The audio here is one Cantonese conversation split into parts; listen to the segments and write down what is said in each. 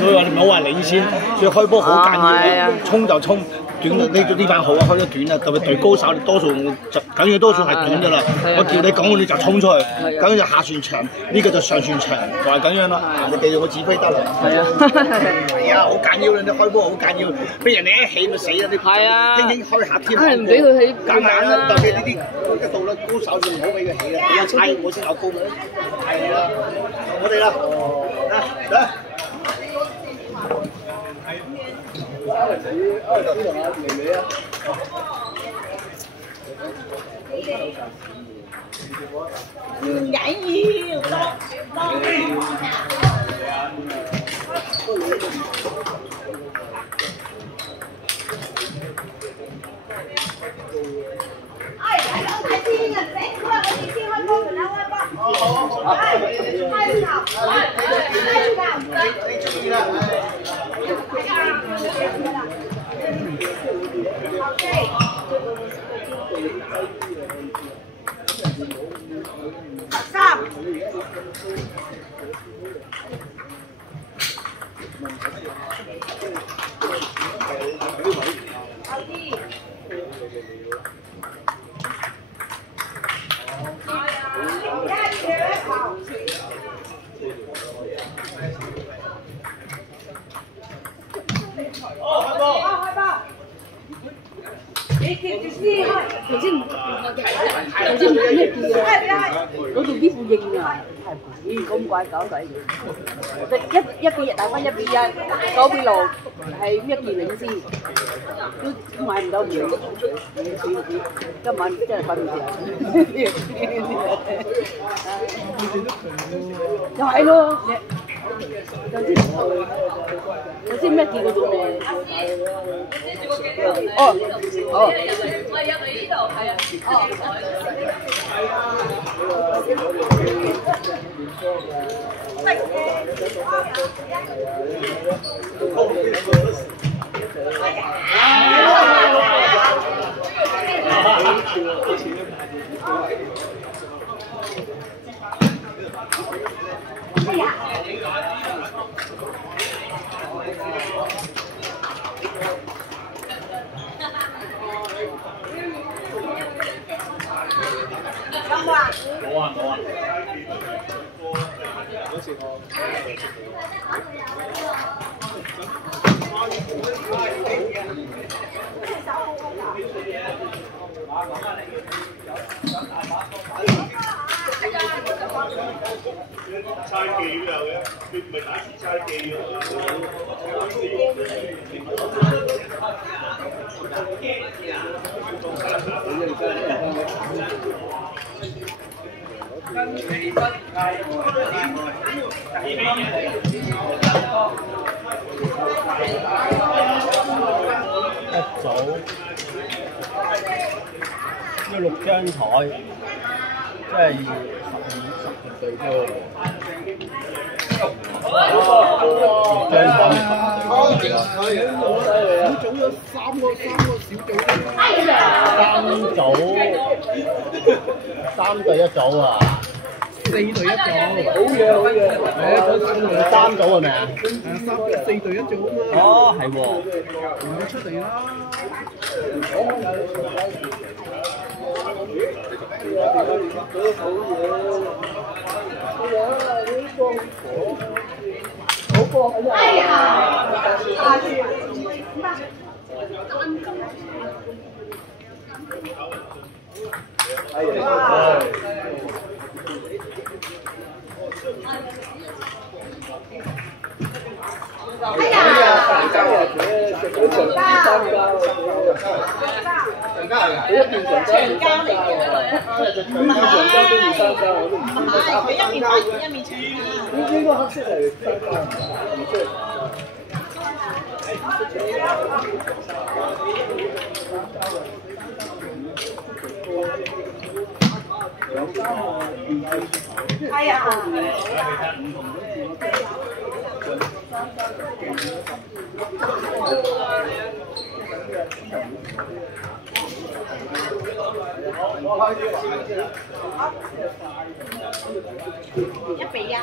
所以我哋唔好話領先，所以開波好緊要，衝就衝。短呢班好啊，開得短啊，特別對高手，多數就梗要多數係短㗎啦。我叫你講，你就衝出去，咁就下旋長，呢個就上旋長，就係咁樣啦。你記住我指揮得啦。係啊，好緊要啦！你開波好緊要，俾人哋一起咪死啦！你輕輕開下添，唔俾佢起，梗係啦。特別呢啲一到啦，高手就唔好俾佢起啦，俾人踩我先有高嘅。係啦，我哋啦，嚟。唔緊要，哎，睇先啊！醒佢，我哋先開波，然後開波。開你注意啦。13。頭先咩叫啊？嗰條啲副應啊，係咁怪搞仔嘅。一個日打翻1比1，9比6，係1件領先，都買唔到票。今晚真係瞓唔着。就係咯。頭先咩叫嗰種咧？哦，我入嚟呢度，係啊，冇啊！嗰時我猜記都有嘅，佢唔係打字猜記嘅。一組要6張台，即係12對波。6張台。小組有三個小組。3對1組啊！4對1組，好嘢！係3組係咪啊？4對1組啊嘛。哦，係喎。唔好出嚟啦！哎呀！1比1，1比1。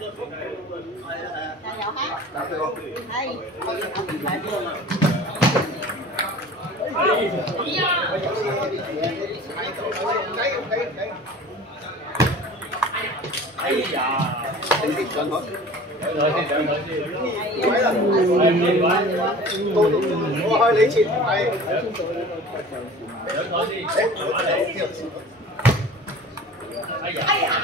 加油哈！係，我哋後邊睇過啦。哎呀，你先上台。我開你前係。哎呀！哎呀！